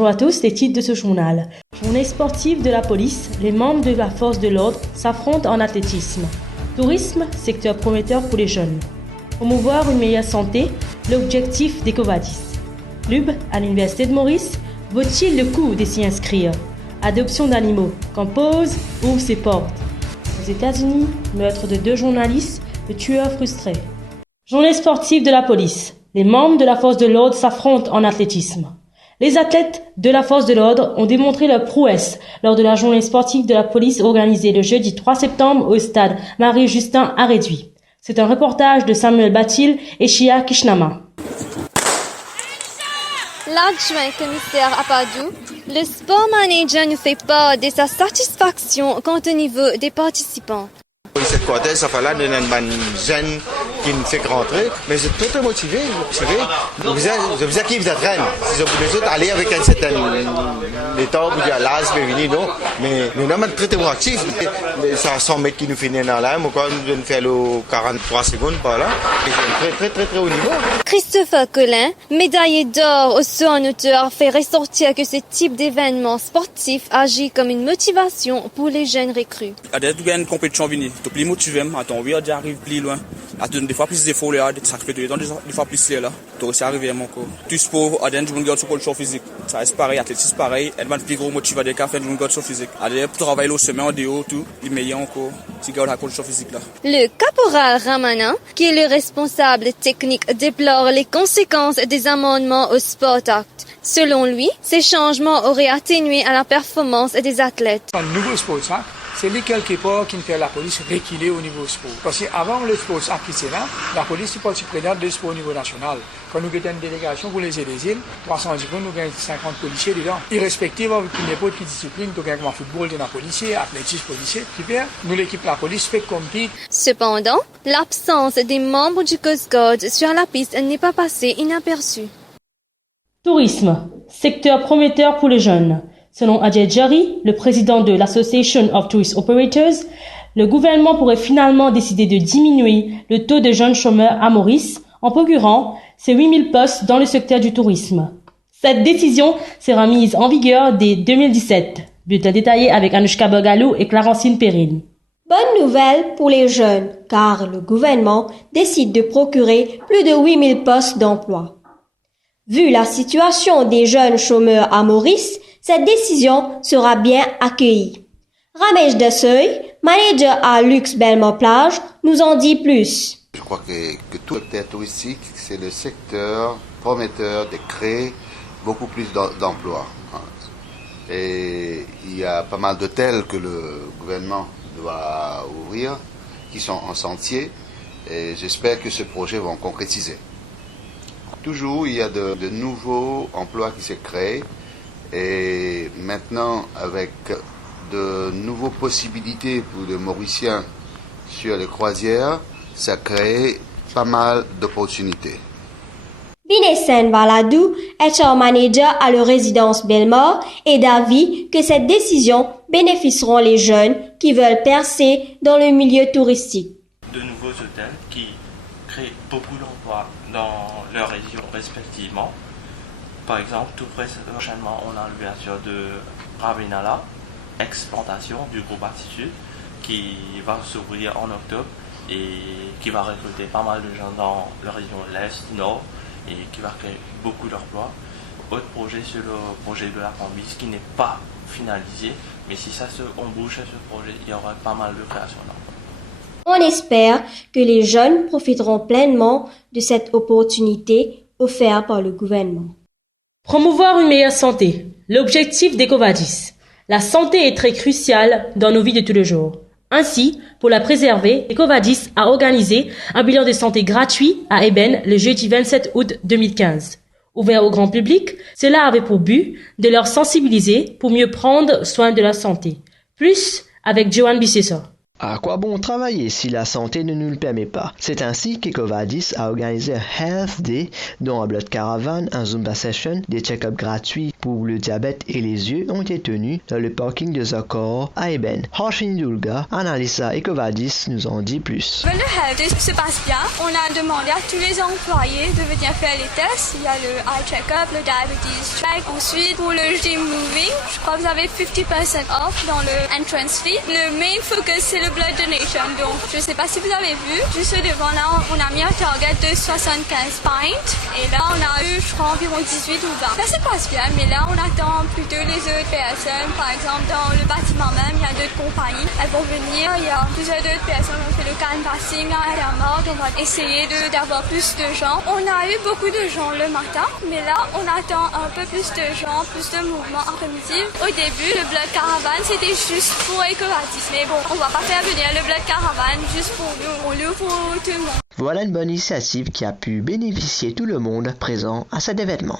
Bonjour à tous, les titres de ce journal. Journée sportive de la police, les membres de la force de l'ordre s'affrontent en athlétisme. Tourisme, secteur prometteur pour les jeunes. Promouvoir une meilleure santé, l'objectif d'Ecovadis. Club à l'Université de Maurice, vaut-il le coup de s'y inscrire? Adoption d'animaux, Compose ouvre ses portes. Aux États-Unis, meurtre de 2 journalistes, le tueur frustré. Journée sportive de la police. Les membres de la force de l'ordre s'affrontent en athlétisme. Les athlètes de la force de l'ordre ont démontré leur prouesse lors de la journée sportive de la police organisée le jeudi 3 septembre au stade Marie-Justin à Réduit. C'est un reportage de Samuel Batil et Shia Kishnama. L'adjoint commissaire Apadou, le sport manager nous fait part de sa satisfaction quant au niveau des participants. Cette quarantaine, ça fait là d'une jeune qui me fait rentrer, mais je suis très motivé. Je vous qui vous entraîne. Si vous autres aller avec un certain état où il y a l'as, non, mais nous sommes très actifs. Ça 100 mètres qui nous finissent dans l'air, moi, nous devons faire le 43 secondes par là. Et c'est un très haut niveau. Christopher Collin, médaillé d'or au saut en hauteur, fait ressortir que ce type d'événement sportif agit comme une motivation pour les jeunes recrues. Il y a une compétition venue. Tu es plus motivé, attends, oui, tu arrives plus loin. Des fois plus d'efforts, ça fait des fois plus là. Tu aussi arrivé à mon corps. Tout sport, tu gardes sur le physique. Ça c'est pareil, athlétisme pareil. Elle va plus gros motivé des cafés, tu gardes sur physique. Pour travailler le semaine en dehors, tout, il meilleur encore. Tu gardes la condition physique là. Le caporal Ramanan, qui est le responsable technique, déplore les conséquences des amendements au Sport Act. Selon lui, ces changements auraient atténué à la performance des athlètes. Un nouveau Sport Act, c'est les quelque part qui fait la police reculer au niveau sport. Parce qu'avant le Sport Act qui est là, la police est partie prenante du sport au niveau national. Quand nous avons une délégation pour les îles, 310 nous avons 50 policiers dedans. Irrespective de n'importe quelle discipline, nous avons le football de la policier, athlétisme policier, super. Nous l'équipe la police fait compter. Cependant, l'absence des membres du Coast Guard sur la piste n'est pas passée inaperçue. Tourisme, secteur prometteur pour les jeunes. Selon Ajay Jari, le président de l'Association of Tourist Operators, le gouvernement pourrait finalement décider de diminuer le taux de jeunes chômeurs à Maurice en procurant ces 8000 postes dans le secteur du tourisme. Cette décision sera mise en vigueur dès 2017. Bulletin détaillé avec Anushka Bogalou et Clarencine Perrine. Bonne nouvelle pour les jeunes, car le gouvernement décide de procurer plus de 8000 postes d'emploi. Vu la situation des jeunes chômeurs à Maurice, cette décision sera bien accueillie. Ramesh Deseuil, manager à Luxe Belmont Plage, nous en dit plus. Je crois que tout le secteur touristique, c'est le secteur prometteur de créer beaucoup plus d'emplois. Et il y a pas mal d'hôtels que le gouvernement doit ouvrir, qui sont en chantier, et j'espère que ce projet va concrétiser. Toujours, il y a de nouveaux emplois qui se créent. Et maintenant, avec de nouvelles possibilités pour les Mauriciens sur les croisières, ça crée pas mal d'opportunités. Binesen Valadou, HR manager à la résidence Belmore, est d'avis que cette décision bénéficieront les jeunes qui veulent percer dans le milieu touristique. De nouveaux hôtels qui créent beaucoup d'emplois dans leurs régions respectivement. Par exemple, tout prochainement, on a l'ouverture de Ravenala, ex-plantation du groupe Attitude, qui va s'ouvrir en octobre et qui va recruter pas mal de gens dans la région l'Est, Nord, et qui va créer beaucoup d'emplois. Autre projet sur le projet de la Cambis qui n'est pas finalisé, mais si on bouge sur ce projet, il y aura pas mal de création d'emplois. On espère que les jeunes profiteront pleinement de cette opportunité offerte par le gouvernement. Promouvoir une meilleure santé, l'objectif d'Ecovadis. La santé est très cruciale dans nos vies de tous les jours. Ainsi, pour la préserver, Ecovadis a organisé un bilan de santé gratuit à Eben le jeudi 27 août 2015. Ouvert au grand public, cela avait pour but de leur sensibiliser pour mieux prendre soin de leur santé. Plus avec Joanne Bissessa. À quoi bon travailler si la santé ne nous le permet pas? C'est ainsi qu'Ecovadis a organisé un Health Day, dont un blood caravan, un Zumba session, des check-ups gratuits pour le diabète et les yeux ont été tenus dans le parking de Zakor à Eben. Harshini Dulga, Annalisa Ecovadis nous en dit plus. Le Health Day se passe bien. On a demandé à tous les employés de venir faire les tests. Il y a le eye check-up, le diabetes check. Ensuite, pour le gym moving, je crois que vous avez 50% off dans le entrance fee. Le main focus, c'est le blood donation. Donc, je ne sais pas si vous avez vu, juste devant là, on a mis un target de 75 pints. Et là, on a eu, je crois, environ 18 ou 20. Ça se passe bien, mais là, on attend plutôt les autres personnes. Par exemple, dans le bâtiment même, il y a d'autres compagnies. Elles vont venir. Il y a plusieurs d'autres personnes. On fait le canvassing à la mort. On va essayer d'avoir plus de gens. On a eu beaucoup de gens le matin, mais là, on attend un peu plus de gens, plus de mouvements après-midi. Au début, le blood caravan, c'était juste pour Ecovadis. Mais bon, on va pas faire venir le blood caravan juste pour nous, on l'ouvre pour tout le monde. Voilà une bonne initiative qui a pu bénéficier tout le monde présent à cet événement.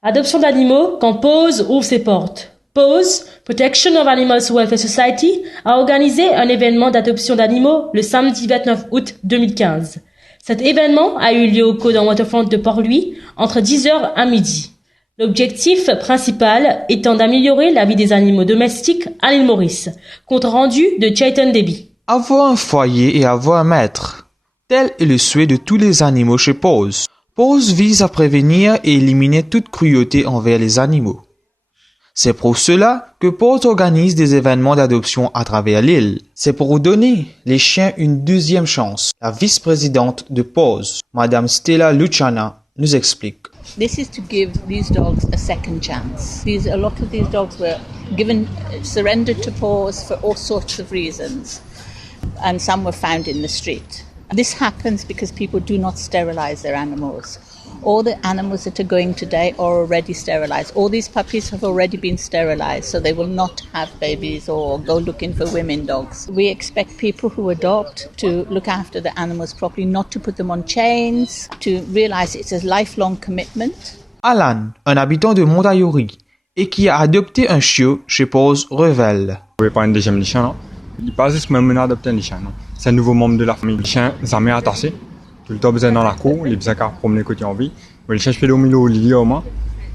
Adoption d'animaux quand Pause ouvre ses portes. Pause, Protection of Animals Welfare Society, a organisé un événement d'adoption d'animaux le samedi 29 août 2015. Cet événement a eu lieu au Codon Waterfront de Port-Louis entre 10h à midi. L'objectif principal étant d'améliorer la vie des animaux domestiques à l'île Maurice. Compte rendu de Chaitan Debi. Avoir un foyer et avoir un maître. Tel est le souhait de tous les animaux chez Pause. Pause vise à prévenir et éliminer toute cruauté envers les animaux. C'est pour cela que Pause organise des événements d'adoption à travers l'île. C'est pour donner les chiens une deuxième chance. La vice-présidente de Pause, Madame Stella Luciana, nous explique. This is to give these dogs a second chance. A lot of these dogs were surrendered to Pause for all sorts of reasons, and some were found in the street. This happens because people do not sterilize their animals. All the animals that are going today are already sterilized. All these puppies have already been sterilized, so they will not have babies or go looking for women dogs. We expect people who adopt to look after the animals properly, not to put them on chains, to realize it's a lifelong commitment. Alan, un habitant de Montayori, et qui a adopté un chiot chez Pause, révèle. Vous pouvez pas un deuxième chien, non? Il passe juste même à adopter un chien, non? C'est un nouveau membre de la famille. Le chien, jamais attaché. Tout le temps, vous êtes dans la cour, les besoins qu'à promener côté en vie. Le chien, je fais le milieu au lit au moins.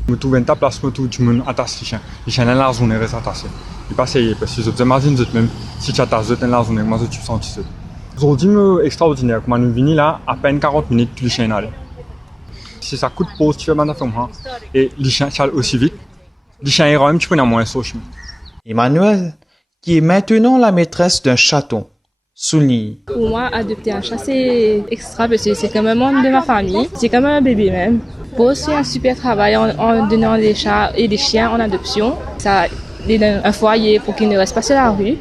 Je me trouve une table, place, je me attache le chien. Le chien, là, la journée reste attaché. Il passe, parce que je vous imagine, même, si tu attaches la journée, moi, je te sens, tu sais. Aujourd'hui, extraordinaire. Comme nous venons là, à peine 40 minutes, tout le chien est allé. Si ça coûte pause, tu fais mal à faire, et le chien chale aussi vite. Le chien est même, tu peux moins sur le chemin. Emmanuel, qui est maintenant la maîtresse d'un chaton, souligne. Pour moi, adopter un chat, c'est extra parce que c'est comme un membre de ma famille. C'est comme un bébé même. Pause fait un super travail en donnant des chats et des chiens en adoption. Ça donne un foyer pour qu'ils ne restent pas sur la rue.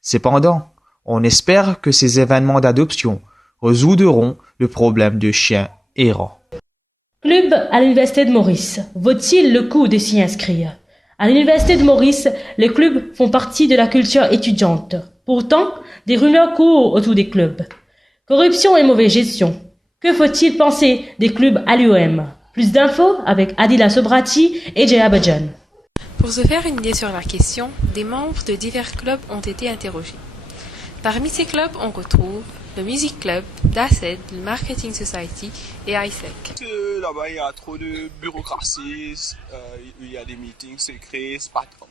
Cependant, on espère que ces événements d'adoption résoudront le problème de chiens errants. Club à l'Université de Maurice. Vaut-il le coup de s'y inscrire? À l'Université de Maurice, les clubs font partie de la culture étudiante. Pourtant, des rumeurs courent autour des clubs. Corruption et mauvaise gestion. Que faut-il penser des clubs à l'UOM? Plus d'infos avec Adila Sobrati et Jaya Bajan. Pour se faire une idée sur la question, des membres de divers clubs ont été interrogés. Parmi ces clubs, on retrouve le Music Club, DACED, le Marketing Society et ISEC. Là-bas, il y a trop de bureaucratie, il y a des meetings secrets,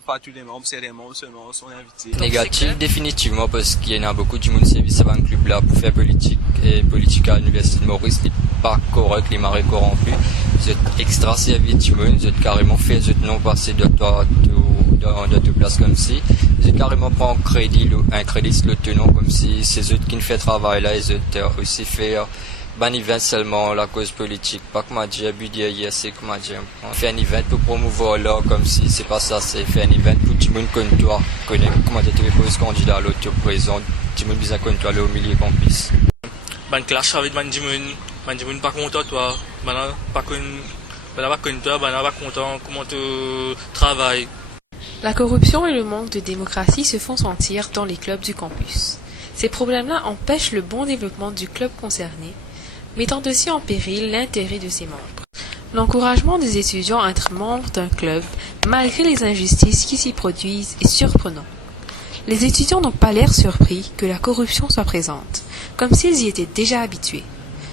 pas tous les membres, c'est les membres seulement sont invités. Négatif, définitivement, parce qu'il y en a beaucoup du monde qui savent un club là pour faire politique, et politique à l'Université de Maurice n'est pas correct, les marées corrompues. Vous êtes extra servi du monde, vous êtes carrément fait, vous êtes non passé de toi dans deux places comme si. Vous êtes carrément pas en crédit, un crédit le tenant comme si c'est eux qui ne fait travail là, ils ont aussi fait un event seulement la cause politique, pas comme m'a dit, budget hier, c'est comme m'a dit, on fait un event pour promouvoir là, comme si c'est pas ça, c'est faire un event pour tout le monde comme toi, connaît comment tu es pose candidat à l'autre présent, tout le monde bien comme toi, là au milieu qu'on puisse. Clash avec Mandimoun pas content toi, pas content toi, pas content comment tu travailles. La corruption et le manque de démocratie se font sentir dans les clubs du campus. Ces problèmes-là empêchent le bon développement du club concerné, mettant aussi en péril l'intérêt de ses membres. L'encouragement des étudiants à être membres d'un club, malgré les injustices qui s'y produisent, est surprenant. Les étudiants n'ont pas l'air surpris que la corruption soit présente, comme s'ils y étaient déjà habitués,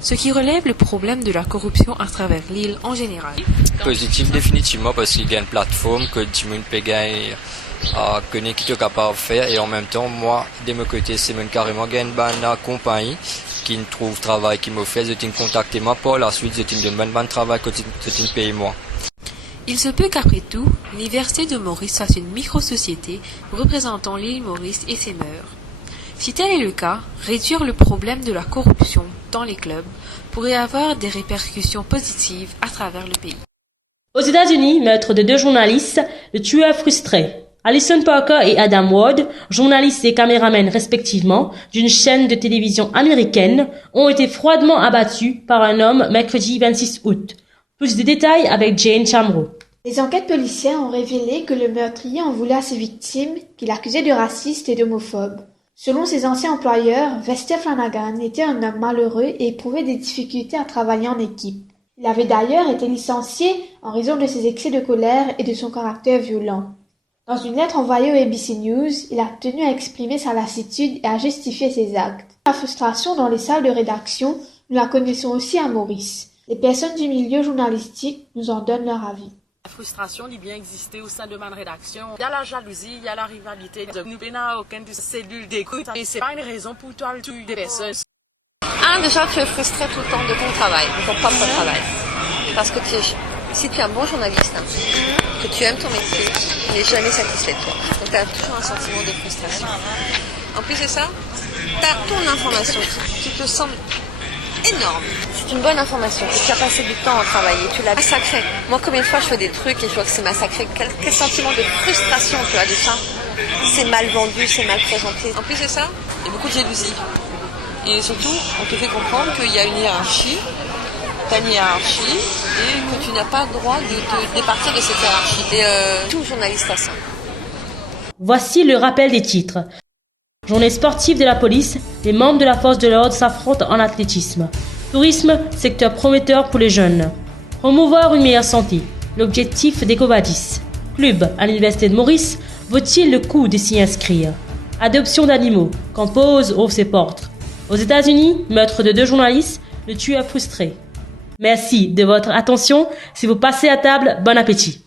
ce qui relève le problème de la corruption à travers l'île en général. Positif définitivement parce qu'il y a une plateforme que tout le monde peut gagner à connaître qui est capable de faire et en même temps moi de mon côté c'est même carrément gagner une compagnie qui me trouve travail qui me fait, je t'ai contacté moi pour la suite je t'ai donné un bon travail que tu payes moi. Il se peut qu'après tout, l'Université de Maurice soit une micro-société représentant l'île Maurice et ses mœurs. Si tel est le cas, réduire le problème de la corruption dans les clubs pourrait avoir des répercussions positives à travers le pays. Aux États-Unis, meurtre de 2 journalistes, le tueur frustré. Alison Parker et Adam Ward, journalistes et caméramans respectivement d'une chaîne de télévision américaine, ont été froidement abattus par un homme mercredi 26 août. Plus de détails avec Jane Chamreau. Les enquêtes policières ont révélé que le meurtrier en voulait à ses victimes, qu'il accusait de racistes et d'homophobes. Selon ses anciens employeurs, Vester Flanagan était un homme malheureux et éprouvait des difficultés à travailler en équipe. Il avait d'ailleurs été licencié en raison de ses excès de colère et de son caractère violent. Dans une lettre envoyée au ABC News, il a tenu à exprimer sa lassitude et à justifier ses actes. La frustration dans les salles de rédaction, nous la connaissons aussi à Maurice. Les personnes du milieu journalistique nous en donnent leur avis. La frustration dit bien exister au sein de ma rédaction. Il y a la jalousie, il y a la rivalité. Nous n'avons aucune cellule d'écoute et c'est pas une raison pour toi de tuer des personnes. Déjà tu es frustré tout le temps de ton travail, de ton propre travail. Parce que si tu es un bon journaliste, que tu aimes ton métier, tu n'es jamais satisfait de toi. Donc tu as toujours un sentiment de frustration. En plus de ça, tu as ton information qui te semble énorme. C'est une bonne information et tu as passé du temps à travailler, tu l'as massacré. Moi, combien de fois je fais des trucs et je vois que c'est massacré. Quel sentiment de frustration tu as de ça? C'est mal vendu, c'est mal présenté. En plus de ça, il y a beaucoup de jalousie. Et surtout, on te fait comprendre qu'il y a une hiérarchie, tu as une hiérarchie et que tu n'as pas le droit de départir de cette hiérarchie. Et tout journaliste a ça. Voici le rappel des titres. Journée sportive de la police, les membres de la force de l'ordre s'affrontent en athlétisme. Tourisme, secteur prometteur pour les jeunes. Promouvoir une meilleure santé, l'objectif d'Ecovadis. Club à l'Université de Maurice, vaut-il le coup de s'y inscrire? Adoption d'animaux, quand Pause ouvre ses portes. Aux États-Unis, meurtre de 2 journalistes, le tueur frustré. Merci de votre attention. Si vous passez à table, bon appétit.